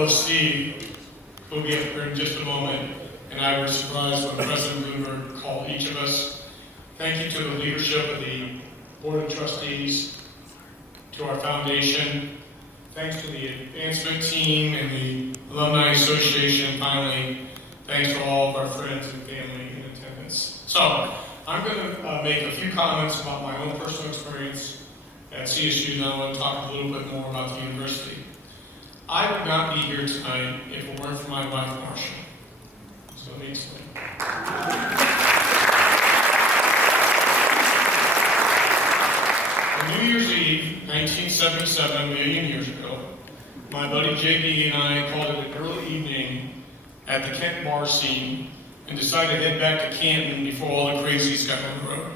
both Steve, who will be up here in just a moment, and I were surprised when President Bloomberg called each of us. Thank you to the leadership of the Board of Trustees, to our foundation. Thanks to the advancement team and the Alumni Association. Finally, thanks to all of our friends and family in attendance. So, I'm going to make a few comments about my own personal experience at CSU, and then I want to talk a little bit more about the university. I would not be here tonight if it weren't for my wife, Marsha. So let me explain. On New Year's Eve, 1977, a million years ago, my buddy JD and I called it an early evening at the Kent bar scene and decided to head back to Canton before all the crazies got on the road.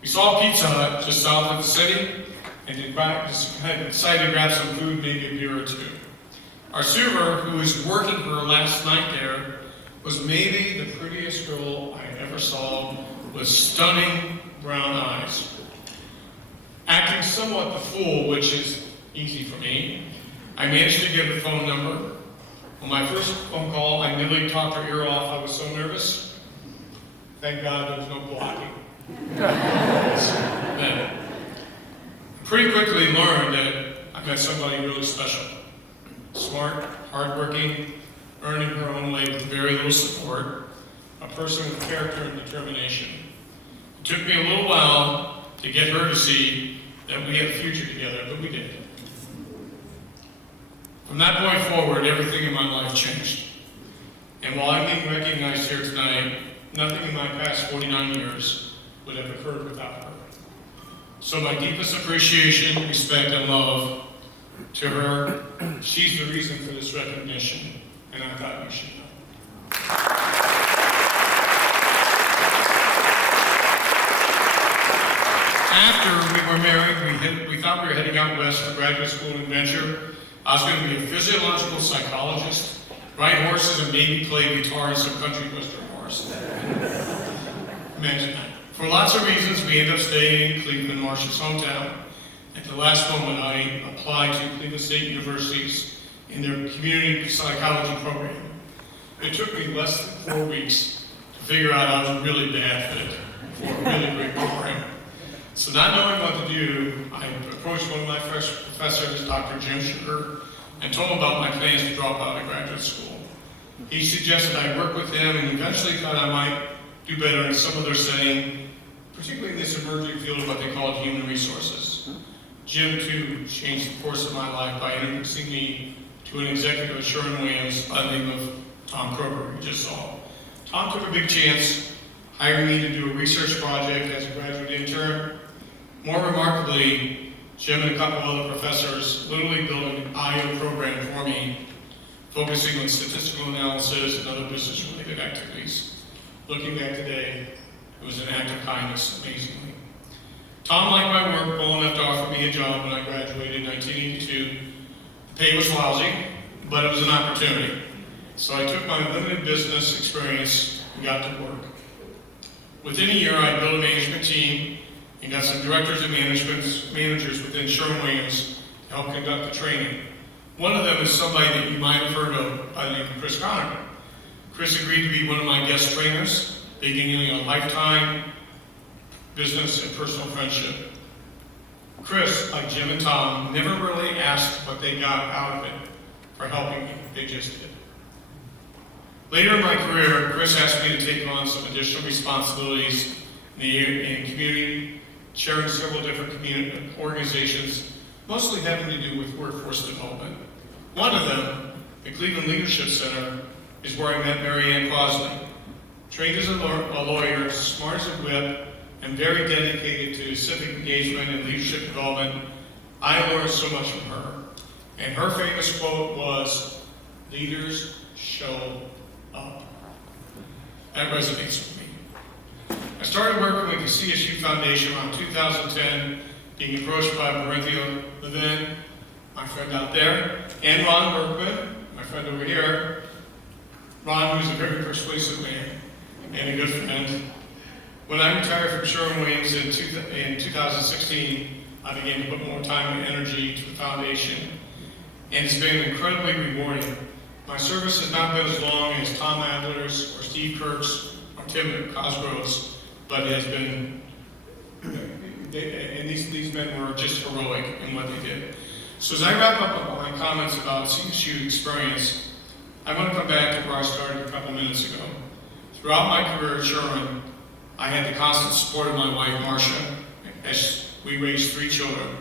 We saw a Pizza Hut just south of the city and decided to grab some food, maybe a beer or two. Our server, who was working her last night there, was maybe the prettiest girl I ever saw with stunning brown eyes. Acting somewhat the fool, which is easy for me, I managed to get her phone number. On my first phone call, I nearly talked her ear off. I was so nervous. Thank God there was no blocking. Then, pretty quickly learned that I met somebody really special. Smart, hardworking, earning her own way with very little support, a person with character and determination. It took me a little while to get her to see that we had a future together, but we did. From that point forward, everything in my life changed. And while I'm being recognized here tonight, nothing in my past 49 years would have occurred without her. So my deepest appreciation, respect, and love to her. She's the reason for this recognition, and I thought you should know. After we were married, we thought we were heading out west for graduate school and adventure. I was going to be a physiological psychologist, ride horses, and maybe play guitar in some country western bars. Imagine that. For lots of reasons, we ended up staying in Cleveland, Marsha's hometown. At the last moment, I applied to Cleveland State University's in their community psychology program. It took me less than 4 weeks to figure out I was a really bad fit for a really great program. So not knowing what to do, I approached one of my first professors, Dr. Jim Sugar, and told him about my plans to drop out of graduate school. He suggested I work with him and eventually thought I might do better in some other setting, particularly in this emerging field of what they call human resources. Jim, too, changed the course of my life by introducing me to an executive at Sherwin-Williams by the name of Tom Kroger, you just saw. Tom took a big chance, hiring me to do a research project as a graduate intern. More remarkably, Jim and a couple other professors literally built an IO program for me, focusing on statistical analysis and other business-related activities. Looking back today, it was an act of kindness, amazingly. Tom liked my work well enough to offer me a job when I graduated in 1982. The pay was lousy, but it was an opportunity. So I took my limited business experience and got to work. Within a year, I built a management team and got some directors and managers within Sherwin-Williams to help conduct the training. One of them is somebody that you might have heard of by the name of Chris Conner. Chris agreed to be one of my guest trainers, beginning a lifetime business and personal friendship. Chris, like Jim and Tom, never really asked what they got out of it for helping me. They just did. Later in my career, Chris asked me to take on some additional responsibilities in community, chairing several different community organizations, mostly having to do with workforce development. One of them, the Cleveland Leadership Center, is where I met Mary Ann Crosley. Trained as a lawyer, smart as a whip, and very dedicated to civic engagement and leadership development, I learned so much from her. And her famous quote was, "Leaders show up." That resonates with me. I started working with the CSU Foundation around 2010, being approached by Marinthia Levin, my friend out there, and Ron Berkman, my friend over here. Ron, who's a very persuasive man and a good friend. When I retired from Sherwin-Williams in 2016, I began to put more time and energy to the foundation. and it's been incredibly rewarding. My service has not been as long as Tom Adler's or Steve Kirk's or Tim Cosgrove's, but it has been, and these men were just heroic in what they did. So as I wrap up my comments about CSU experience, I want to come back to where I started a couple minutes ago. Throughout my career at Sherwin, I had the constant support of my wife, Marsha, as we raised 3 children.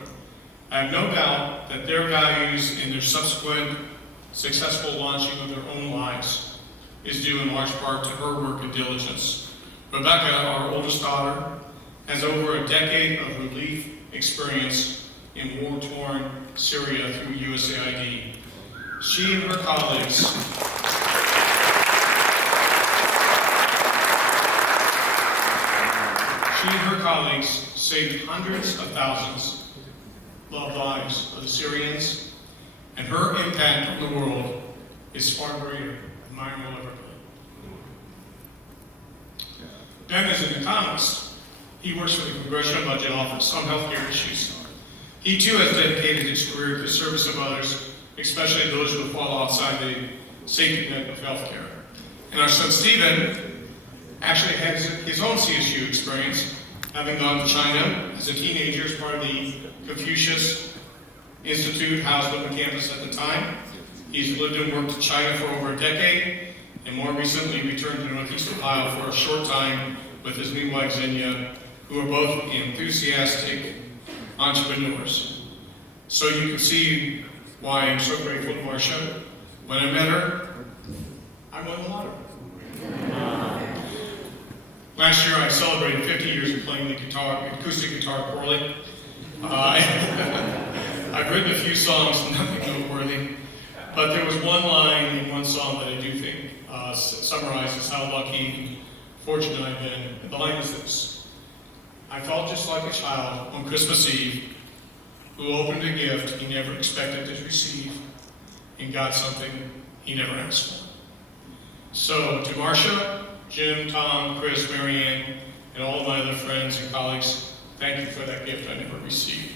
I have no doubt that their values and their subsequent successful launching of their own lives is due in large part to her work and diligence. Rebecca, our oldest daughter, has over a decade of relief experience in war-torn Syria through USAID. She and her colleagues saved hundreds of thousands of lives of the Syrians, and her impact on the world is far greater than mine will ever be. Ben is an economist. He works for the Congressional Budget Office on healthcare issues. He too has dedicated his career to the service of others, especially those who fall outside the safety net of healthcare. And our son Stephen actually has his own CSU experience, having gone to China as a teenager as part of the Confucius Institute housed on the campus at the time. He's lived and worked in China for over a decade, and more recently returned to Northeast Ohio for a short time with his new wife Xenia, who are both enthusiastic entrepreneurs. So you can see why I'm so grateful to Marsha. When I met her, I won the lottery. Last year I celebrated 50 years of playing the guitar, acoustic guitar poorly. I've written a few songs, nothing noteworthy, but there was one line in one song that I do think summarizes how lucky and fortunate I've been. And the line is this: I felt just like a child on Christmas Eve who opened a gift he never expected to receive and got something he never asked for. So to Marsha, Jim, Tom, Chris, Marianne, and all of my other friends and colleagues, thank you for that gift I never received.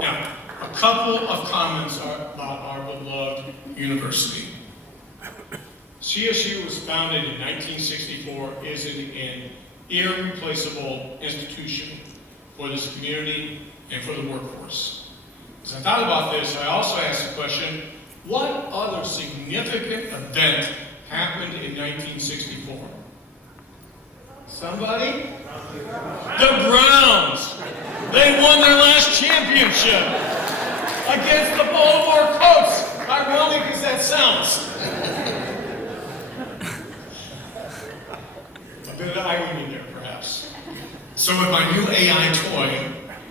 Now, a couple of comments about our beloved university. CSU was founded in 1964, is an irreplaceable institution for this community and for the workforce. As I thought about this, I also asked the question, what other significant event happened in 1964? Somebody? The Browns! They won their last championship against the Baltimore Colts. Ironic as that sounds. A bit of irony there, perhaps. So with my new AI toy,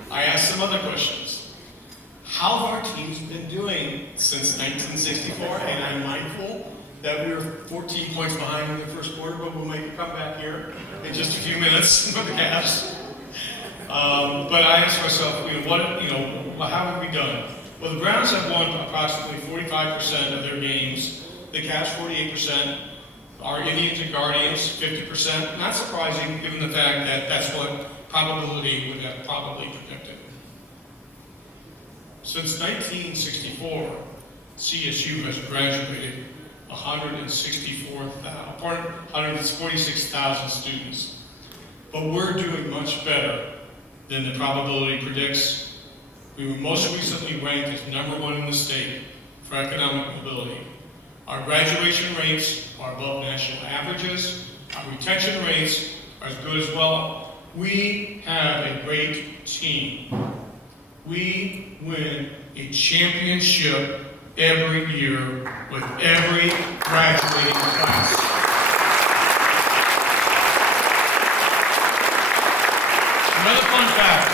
I asked some other questions. How have our teams been doing since 1964? And I'm mindful that we were 14 points behind in the first quarter, but we'll make a comeback here in just a few minutes with the Cavs. But I asked myself, how have we done? Well, the Browns have won approximately 45% of their games. The Cavs 48%. Our Indians and Guardians 50%. Not surprising, given the fact that that's what probability would have probably predicted. Since 1964, CSU has graduated 146,000 students. But we're doing much better than the probability predicts. We were most recently ranked as #1 in the state for economic mobility. Our graduation rates are above national averages. Our retention rates are as good as well. We have a great team. We win a championship every year with every graduating class. Another fun fact,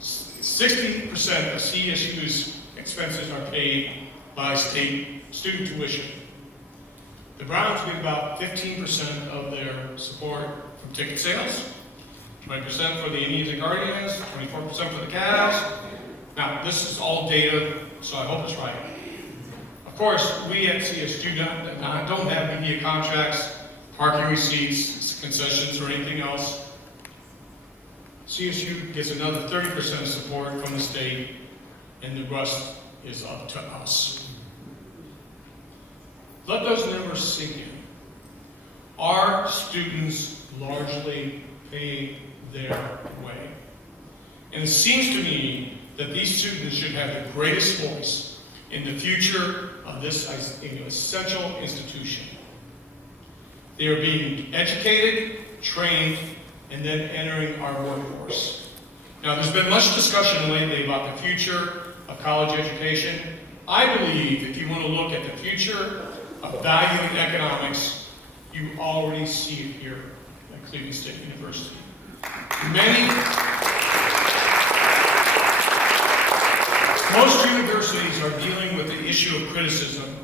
60% of CSU's expenses are paid by state student tuition. The Browns get about 15% of their support from ticket sales, 20% for the Indians and Guardians, 24% for the Cavs. Now, this is all data, so I hope it's right. Of course, we at CSU don't have media contracts, parking receipts, concessions, or anything else. CSU gets another 30% of support from the state, and the rest is up to us. Let those numbers sink in. Our students largely pay their way. And it seems to me that these students should have the greatest voice in the future of this essential institution. They are being educated, trained, and then entering our workforce. Now, there's been much discussion lately about the future of college education. I believe if you want to look at the future of value in economics, you already see it here at Cleveland State University. Most universities are dealing with the issue of criticism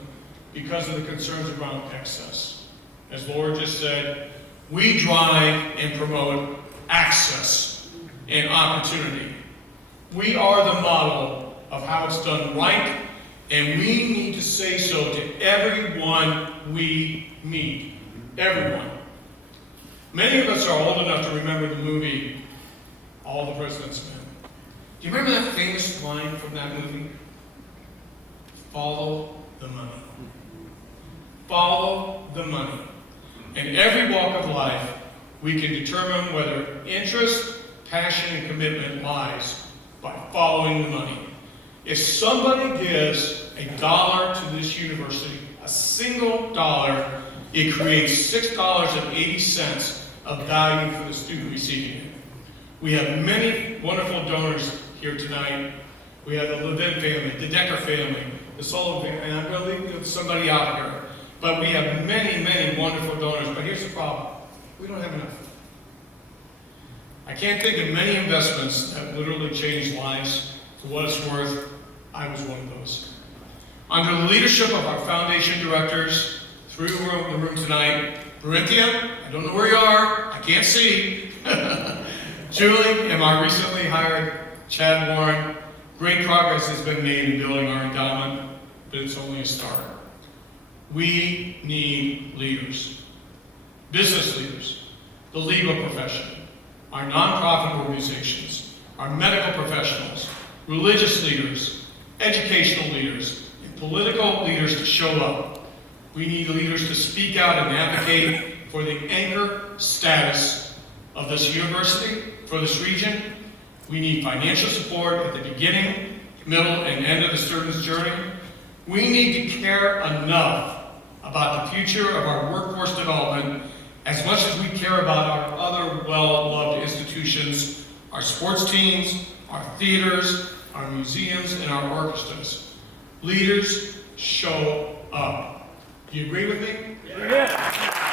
because of the concerns around excess. As Laura just said, we drive and promote access and opportunity. We are the model of how it's done right, and we need to say so to everyone we meet. Everyone. Many of us are old enough to remember the movie, All the President's Men. Do you remember that famous line from that movie? Follow the money. Follow the money. In every walk of life, we can determine whether interest, passion, and commitment lies by following the money. If somebody gives $1 to this university, a single dollar, it creates $6.80 of value for the student receiving it. We have many wonderful donors here tonight. We have the Levin family, the Decker family, the Solo family, and I'm going to leave somebody out here. But we have many, many wonderful donors. But here's the problem. We don't have enough. I can't think of many investments that literally changed lives. For what it's worth, I was one of those. Under the leadership of our foundation directors, through the room tonight, Corinthia, I don't know where you are, I can't see. Julie and my recently hired Chad Warren, great progress has been made in building our endowment, but it's only a start. We need leaders, business leaders, the legal profession, our nonprofit organizations, our medical professionals, religious leaders, educational leaders, and political leaders to show up. We need leaders to speak out and advocate for the anchor status of this university, for this region. We need financial support at the beginning, middle, and end of the student's journey. We need to care enough about the future of our workforce development as much as we care about our other well-loved institutions, our sports teams, our theaters, our museums, and our orchestras. Leaders show up. Do you agree with me? Yeah.